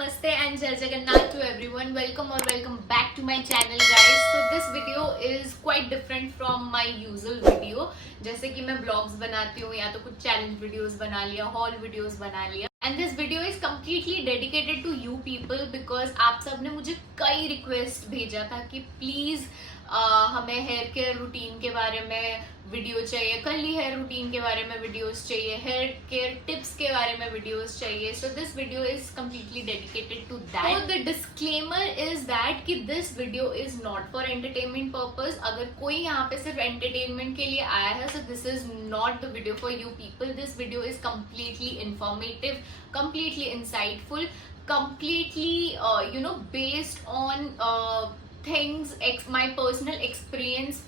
Namaste and Jai Jagannath to everyone. Welcome or welcome back to my channel guys. So this video is quite different from my usual video. जैसे कि मैं vlogs बनाती हूँ या तो कुछ challenge videos बना लिया, haul videos बना लिया. And this video is completely dedicated to you people because आप सब ने मुझे कई request भेजा था कि please हमें हेयर केयर रूटीन के बारे में वीडियो चाहिए, कर्ली हेयर रूटीन के बारे में वीडियोस चाहिए, हेयर केयर टिप्स के बारे में वीडियोस चाहिए. So this video is completely dedicated to that. So the disclaimer is that कि this video is not for entertainment purpose. अगर कोई यहाँ पे सिर्फ एंटरटेनमेंट के लिए आया है, सो this is not the video for you people. This video is completely informative, completely insightful, completely based on things, my personal experience,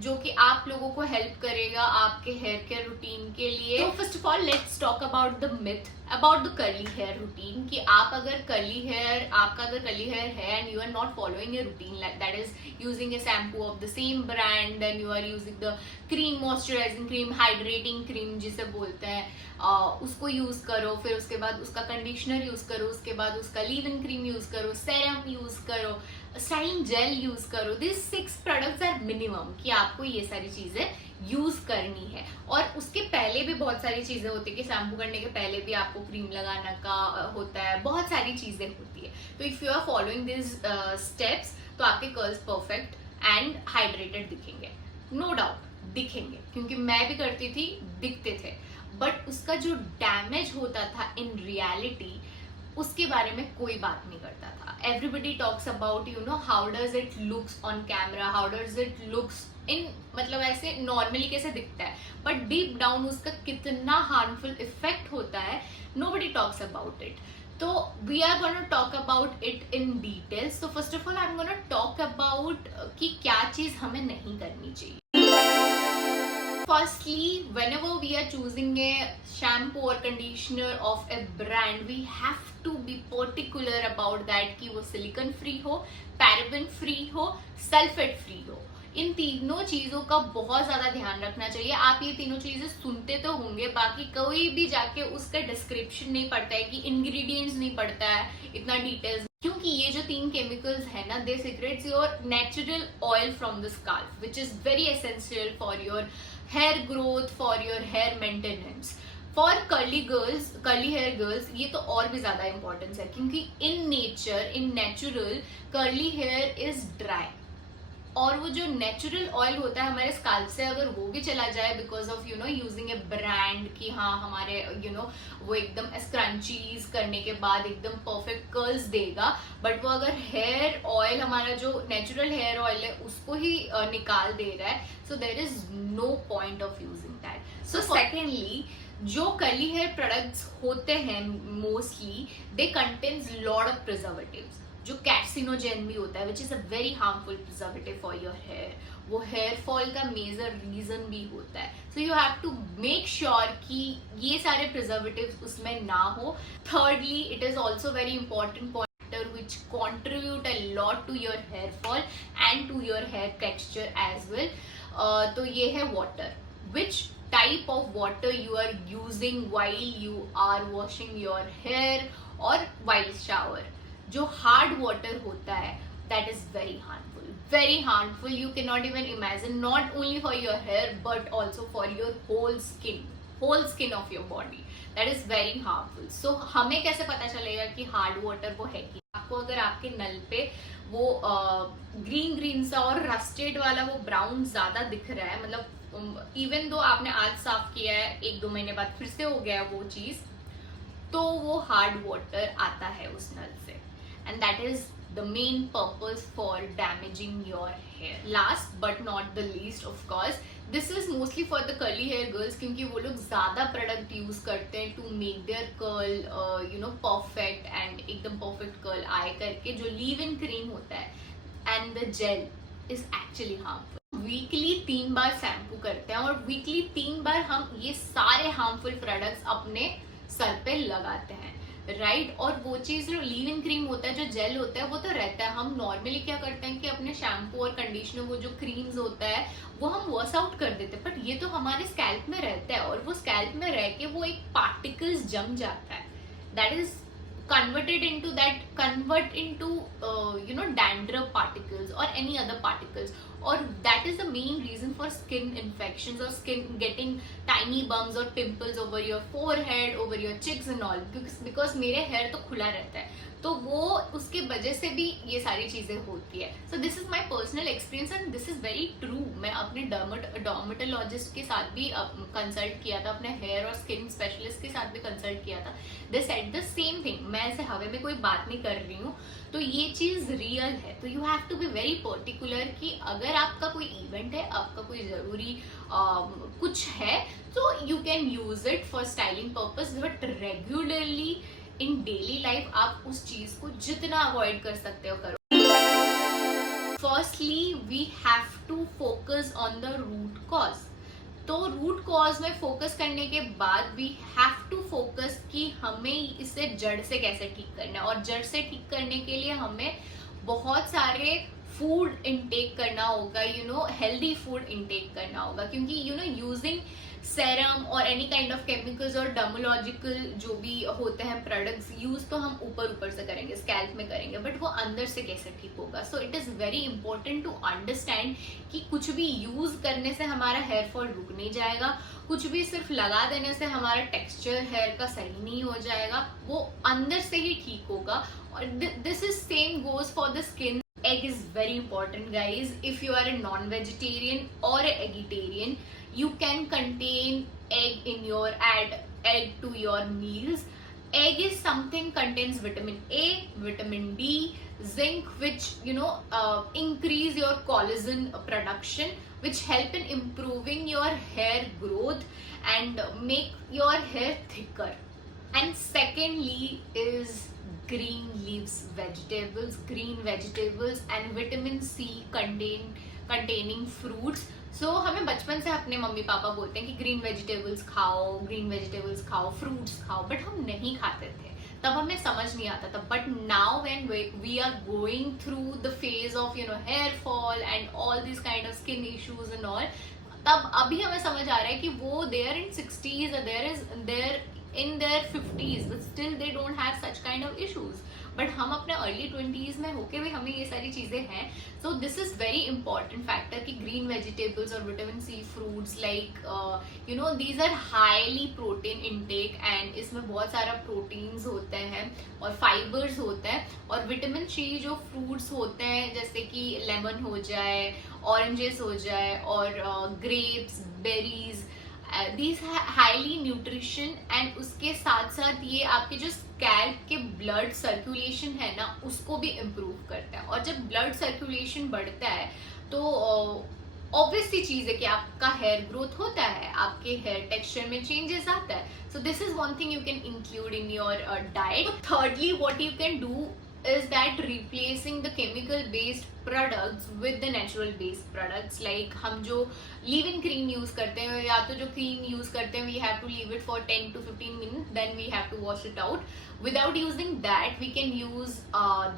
जो कि आप लोगों को हेल्प करेगा आपके हेयर केयर रूटीन के लिए. तो first of all let's talk about the myth about the curly hair routine. कि आप अगर आपका अगर कर्ली हेयर है and you are not following a routine that is using a shampoo of the same brand and you are using the cream, moisturising cream, hydrating cream जिसे बोलते हैं, उसको यूज करो. फिर उसके बाद उसका कंडीशनर यूज करो, उसके बाद उसका लीव इन क्रीम यूज करो, सेरम यूज करो, स्टाइलिंग जेल यूज करो. दिस 6 प्रोडक्ट्स आर मिनिमम कि आपको ये सारी चीजें यूज करनी है. और उसके पहले भी बहुत सारी चीजें होती है कि शैम्पू करने के पहले भी आपको क्रीम लगाना का होता है, बहुत सारी चीजें होती है. तो if you are following this steps तो आपके कर्ल्स परफेक्ट एंड हाइड्रेटेड दिखेंगे, नो डाउट दिखेंगे, क्योंकि मैं भी करती थी, दिखते थे. बट उसका जो डैमेज होता था इन रियलिटी, उसके बारे में कोई बात नहीं करता था. Everybody talks about how does it looks on camera, how does it looks in, मतलब ऐसे नॉर्मली कैसे दिखता है, बट डीप डाउन उसका कितना हार्मफुल इफेक्ट होता है, नोबडी टॉक्स अबाउट इट. तो we are gonna talk about it in details. तो first of all I am gonna talk about कि क्या चीज हमें नहीं करनी चाहिए. Firstly, whenever we are choosing a shampoo or conditioner of a brand, we have to be particular about that कि वो silicone free हो, paraben free हो, sulfate free हो. इन तीनों चीजों का बहुत ज्यादा ध्यान रखना चाहिए. आप ये तीनों चीजें सुनते तो होंगे, बाकी कोई भी जाके उसका डिस्क्रिप्शन नहीं पढ़ता है, कि इंग्रेडिएंट्स नहीं पढ़ता है इतना डिटेल्स. क्योंकि ये जो 3 केमिकल्स है ना, they secretes your natural oil from the scalp, which is very essential for your hair growth, for your hair maintenance. For curly hair girls ये तो और भी ज्यादा इंपॉर्टेंस है, क्योंकि in nature, in natural, curly hair is dry. और वो जो नेचुरल ऑयल होता है हमारे स्काल्प से, अगर वो भी चला जाए because of using A brand, कि हाँ हमारे वो एकदम स्क्रंचीज करने के बाद एकदम परफेक्ट कर्ल्स देगा, बट वो अगर हेयर ऑयल, हमारा जो नेचुरल हेयर ऑयल है, उसको ही निकाल दे रहा है, so there is no point of using that. So secondly, जो कर्ली हेयर प्रोडक्ट्स होते हैं mostly, they contains lot of preservatives, जो कैर्सिनोजेन भी होता है, which is a very harmful preservative for your hair. वो हेयर फॉल का major reason भी होता है. So you have to make sure कि ये सारे प्रिजर्वेटिव्स उसमें ना हो. Thirdly, it is also very important pointer which contribute a lot to your hair fall and to your hair texture as well. तो ये है water. Which type of water you are using while you are washing your hair और while shower. जो hard water होता है, that is very harmful. You can not even imagine, not only for your hair but also for your whole skin of your body. That is very harmful. So हमें कैसे पता चलेगा कि hard water वो है कि आपको, अगर आपके नल पे वो ग्रीन सा और रस्टेड वाला वो ब्राउन ज्यादा दिख रहा है, मतलब इवन दो आपने आज साफ किया है, 1-2 महीने बाद फिर से हो गया वो चीज, तो वो हार्ड वाटर आता है उस नल से. And that is the main purpose for damaging your hair. Last but not the least, of course, this is mostly for the curly hair girls, क्योंकि वो लोग ज्यादा प्रोडक्ट यूज करते हैं to make their curl perfect and एकदम perfect curl आए करके. जो leave in cream होता है and the gel is actually harmful. Weekly 3 bar shampoo करते हैं और वीकली 3 बार हम ये सारे हार्मफुल प्रोडक्ट्स अपने सर पे लगाते हैं, राइट. और वो चीज जो लीव इन क्रीम होता है, जो जेल होता है, वो तो रहता है. हम नॉर्मली क्या करते हैं कि अपने शैम्पू और कंडीशनर, वो जो क्रीम्स होता है, वो हम वॉश आउट कर देते हैं, बट ये तो हमारे स्कैल्प में रहता है, और वो स्कैल्प में रह के वो एक पार्टिकल्स जम जाता है. That is convert into dandruff particles or any other particles, or that is the main reason for skin infections or skin getting tiny bumps or pimples over your forehead, over your cheeks and all, because मेरे hair तो खुला रहता है, तो वो उसके वजह से भी ये सारी चीजें होती है. सो this is my personal experience and this is very true. मैं अपने डर्मेटोलॉजिस्ट के साथ भी कंसल्ट किया था, अपने हेयर और स्किन स्पेशलिस्ट के साथ भी कंसल्ट किया था. They said the same thing. मैं ऐसे हवा में कोई बात नहीं कर रही हूँ, तो ये चीज रियल है. तो you have to be very particular कि अगर आपका कोई इवेंट है, आपका कोई जरूरी कुछ है, तो you can use it for styling purpose, but regularly in daily life आप उस चीज को जितना अवॉइड कर सकते हो करो. Firstly we have to focus on the root cause. तो रूट कॉज में फोकस करने के बाद वी हैव टू फोकस कि हमें इसे जड़ से कैसे ठीक करना है. और जड़ से ठीक करने के लिए हमें बहुत सारे फूड इनटेक करना होगा, हेल्दी फूड इनटेक करना होगा, क्योंकि यूजिंग सेरम और एनी काइंड ऑफ केमिकल्स और डर्मोलॉजिकल जो भी होते हैं प्रोडक्ट्स यूज तो हम ऊपर से करेंगे, स्कैल्प में करेंगे, बट वो अंदर से कैसे ठीक होगा. So it is very important to understand कि कुछ भी यूज करने से हमारा हेयर फॉल रुक नहीं जाएगा, कुछ भी सिर्फ लगा देने से हमारा टेक्सचर हेयर का सही नहीं हो जाएगा, वो अंदर से ही ठीक होगा. और this is same goes for the skin. Egg is very important, guys. If you are a non-vegetarian or a vegetarian, you can contain egg in your add egg to your meals. Egg is something contains vitamin A, vitamin D, zinc, which increase your collagen production, which help in improving your hair growth and make your hair thicker. And secondly is green leaves vegetables and vitamin C containing fruits. So हमें बचपन से अपने mummy papa बोलते हैं कि green vegetables खाओ, fruits खाओ, but हम नहीं खाते थे, तब हमें समझ नहीं आता था. But now when we are going through the phase of hair fall and all this kind of skin issues and all, तब अभी हमें समझ आ रहा है कि वो दे आर इन 60s और there in their 50s, but still they don't have such kind of issues. But हम अपने अर्ली 20s में होके भी हमें ये सारी चीजें हैं. So this is very important factor कि ग्रीन वेजिटेबल्स और vitamin C fruits like these are highly protein intake, and इसमें बहुत सारा प्रोटीन्स होते हैं और फाइबर्स होते हैं. और विटामिन सी जो फ्रूट्स होते हैं जैसे कि लेमन हो जाए, ऑरेंजेस हो जाए, और grapes, berries, these highly nutrition. And उसके साथ साथ ये आपके जो स्कैल्प के ब्लड सर्कुलेशन है ना, उसको भी इम्प्रूव करता है. और जब ब्लड सर्कुलेशन बढ़ता है तो ऑब्वियस सी चीज है कि आपका हेयर ग्रोथ होता है, आपके हेयर टेक्सचर में चेंजेस आता है. सो this is one thing you can include in your diet. Thirdly what you can do is that replacing the chemical based products with the natural based products. Like हम जो leave-in cream use करते हैं, या तो जो cream use करते हैं, we have to leave it for 10 to 15 minutes, then we have to wash it out. Without using that, we can use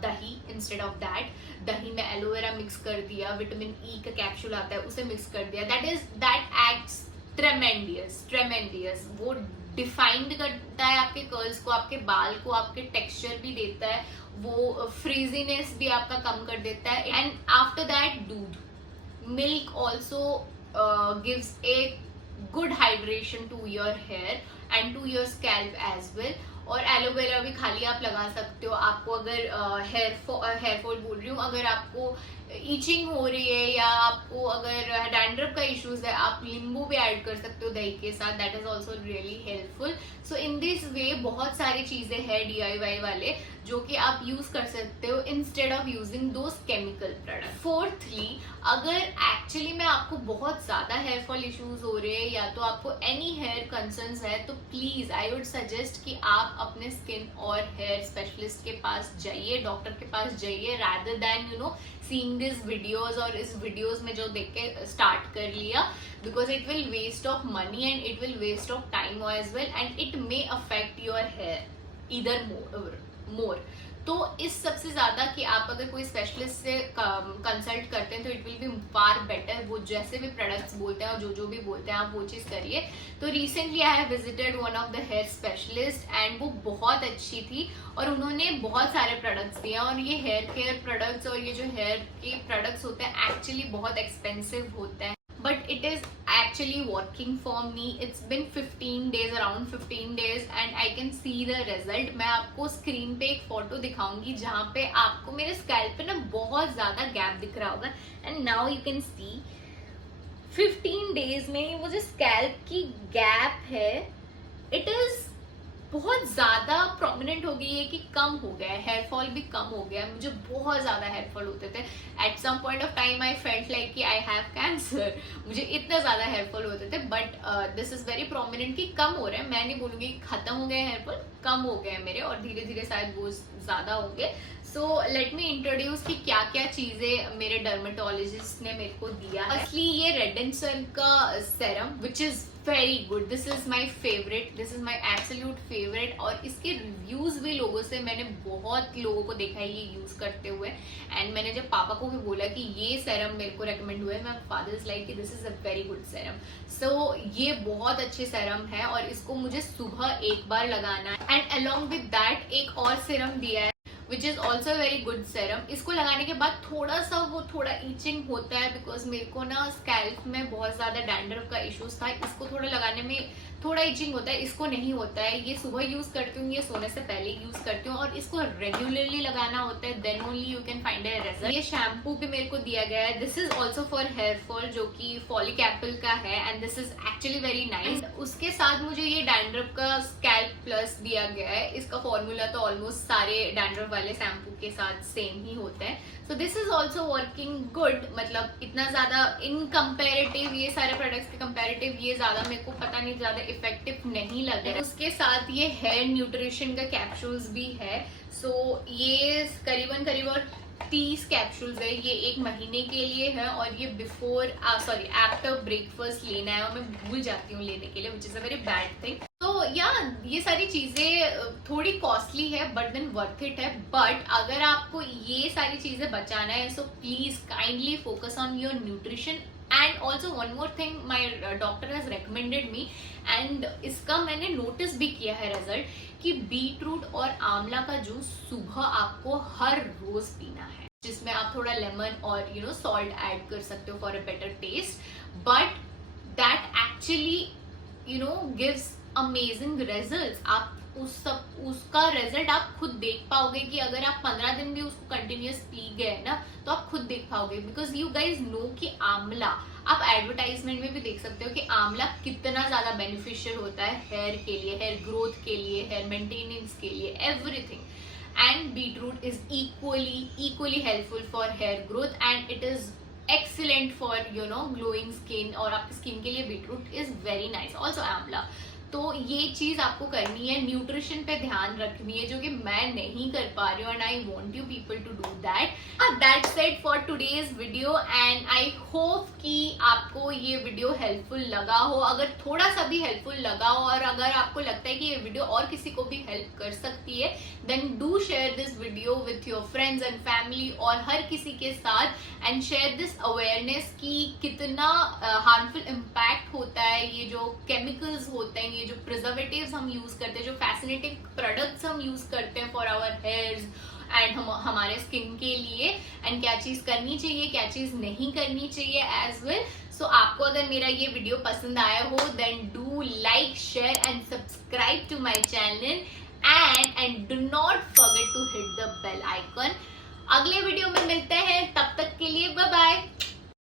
दही instead of that. दही में एलोवेरा मिक्स कर दिया, विटामिन ई का कैप्सूल आता है उसे मिक्स कर दिया. that acts tremendous. वो डिफाइंड करता है आपके कर्ल्स को, आपके बाल को, आपके टेक्सचर भी देता है, वो फ्रीजीनेस भी आपका कम कर देता है. एंड आफ्टर दैट दूध, milk also gives a good hydration to your hair and to your scalp as well. और एलोवेरा भी खाली आप लगा सकते हो. आपको अगर हेयर फॉल बोल रही हूँ, अगर आपको ईचिंग हो रही है या आपको अगर डैंड्रफ का इश्यूज है, आप नींबू भी ऐड कर सकते हो दही के साथ. That is also really helpful. So in this way बहुत सारी चीजें हैं DIY वाले जो कि आप यूज कर सकते हो instead of using those chemical product. Fourthly, अगर एक्चुअली में आपको बहुत ज्यादा हेयर फॉल इश्यूज हो रहे हैं या तो आपको एनी हेयर कंसर्न्स है, तो प्लीज आई वुड सजेस्ट कि आप अपने स्किन और हेयर स्पेशलिस्ट के पास जाइए, डॉक्टर के पास जाइए, rather than seeing these videos और इस videos में जो देख के start कर लिया, because it will waste of money and it will waste of time as well, and it may affect your hair either more मोर। तो इस सबसे ज्यादा कि आप अगर कोई स्पेशलिस्ट से कंसल्ट करते हैं तो it will be far better. वो जैसे भी प्रोडक्ट्स बोलते हैं और जो भी बोलते हैं आप वो चीज करिए। तो recently I have visited one of the hair specialist and वो बहुत अच्छी थी और उन्होंने बहुत सारे प्रोडक्ट्स दिए। और ये हेयर केयर प्रोडक्ट्स और ये जो हेयर के प्रोडक्ट्स होते हैं एक्चुअली बहुत एक्सपेंसिव होते हैं, but it is actually working for me. It's been 15 days, around 15 days and I can see the result. मैं आपको स्क्रीन पे एक फोटो दिखाऊंगी जहाँ पे आपको मेरे स्कैल्प पे ना बहुत ज्यादा गैप दिख रहा होगा and now you can see 15 days में वो जो स्कैल्प की गैप है इट इज बहुत ज्यादा प्रोमिनेंट हो गई है कि कम हो गया है, हेयर फॉल भी कम हो गया है। मुझे बहुत ज्यादा हेयर फॉल होते थे at some point of time, I felt like कि आई हैव कैंसर, मुझे इतना ज्यादा हेयर फॉल होते थे। But this is very prominent कि कम हो रहा है। मैं नहीं बोलूंगी खत्म हो गया हेयर फॉल, कम हो गया है मेरे और धीरे धीरे शायद वो ज्यादा होंगे। सो लेट मी इंट्रोड्यूस कि क्या क्या चीजें मेरे डर्मेटोलॉजिस्ट ने मेरे को दिया है। असली ये रेड एंड सन का serum which is very good, this is my favourite, this is my absolute favourite. और इसके रिव्यूज भी लोगों से, मैंने बहुत लोगों को देखा है ये यूज करते हुए एंड मैंने जब पापा को भी बोला कि ये सेरम मेरे को रेकमेंड हुआ है, मैं father is like this is a very good serum. So ये बहुत अच्छे सेरम है और इसको मुझे सुबह एक बार लगाना है एंड अलॉन्ग विद दैट एक और सेरम दिया है which is also very good serum. इसको लगाने के बाद थोड़ा सा वो थोड़ा ईचिंग होता है बिकॉज मेरे को ना स्कैल्प में बहुत ज्यादा डैंड्रफ का इश्यूज था। इसको थोड़ा लगाने में थोड़ा इचिंग होता है, इसको नहीं होता है। ये सुबह यूज करती हूँ, ये सोने से पहले यूज करती हूँ और इसको रेगुलरली लगाना होता है, then only you can find a result. ये शैम्पू भी मेरे को दिया गया है, this is also for hair fall जो कि फॉलिक एप्पल का है and this is actually very nice. उसके साथ मुझे ये डैंड्रफ का स्कैल्प प्लस दिया गया है। इसका फॉर्मूला तो ऑलमोस्ट सारे डैंड्रफ वाले शैम्पू के साथ सेम ही होता है। सो this is also working good, मतलब इतना ज्यादा इन कंपेरेटिव, ये सारे प्रोडक्ट्स के कंपेरेटिव ये ज्यादा मेरे को पता नहीं ज्यादा इफेक्टिव नहीं लग रहा है। उसके साथ ये हेयर न्यूट्रिशन का कैप्सूल्स भी है। सो ये करीबन 30 कैप्सूल्स है, ये एक महीने के लिए है और ये बिफोर आफ्टर ब्रेकफास्ट लेना है और मैं भूल जाती हूँ लेने के लिए विच is a very bad thing. तो या ये सारी चीजें थोड़ी कॉस्टली है बट देन वर्थ इट है। बट अगर आपको ये सारी चीजें बचाना है so please kindly focus on your nutrition and also one more thing my doctor has recommended me and इसका मैंने नोटिस भी किया है रिजल्ट कि बीट रूट और आंवला का जूस सुबह आपको हर रोज पीना है, जिसमें आप थोड़ा लेमन और सॉल्ट ऐड कर सकते हो for a better taste. But that actually gives amazing results. आप उसका रिजल्ट आप खुद देख पाओगे कि अगर आप 15 दिन भी उसको कंटिन्यूस पी गए ना तो आप खुद देख पाओगे। बिकॉज यू गाइज नो कि आंवला, आप एडवर्टाइजमेंट में भी देख सकते हो कि आंवला कितना ज्यादा बेनिफिशियल होता है हेयर के लिए, हेयर ग्रोथ के लिए, हेयर मेंटेनेंस के लिए, everything. And beetroot is equally helpful for hair growth and it is excellent for glowing skin और आपकी स्किन के लिए beetroot is very nice, also amla. तो ये चीज आपको करनी है, न्यूट्रिशन पे ध्यान रखनी है जो कि मैं नहीं कर पा रही हूँ and I want you people to do that. That's it for today's video and I hope कि आपको ये वीडियो हेल्पफुल लगा हो। अगर थोड़ा सा भी हेल्पफुल लगा हो और अगर आपको लगता है कि ये वीडियो और किसी को भी हेल्प कर सकती है then do share this video with your friends and family और हर किसी के साथ एंड शेयर दिस अवेयरनेस कि कितना हार्मफुल इम्पैक्ट होता है ये जो केमिकल्स होते हैं, ये जो प्रिजर्वेटिव्स हम यूज करते हैं, जो फैसिनेटिंग प्रोडक्ट्स हम यूज करते हैं फॉर आवर हेयर्स एंड हमारे स्किन के लिए एंड क्या चीज करनी चाहिए क्या चीज नहीं करनी चाहिए एज वेल। सो आपको अगर मेरा ये वीडियो पसंद आया हो then do like share and subscribe to my channel and do not forget to hit the bell icon. अगले वीडियो में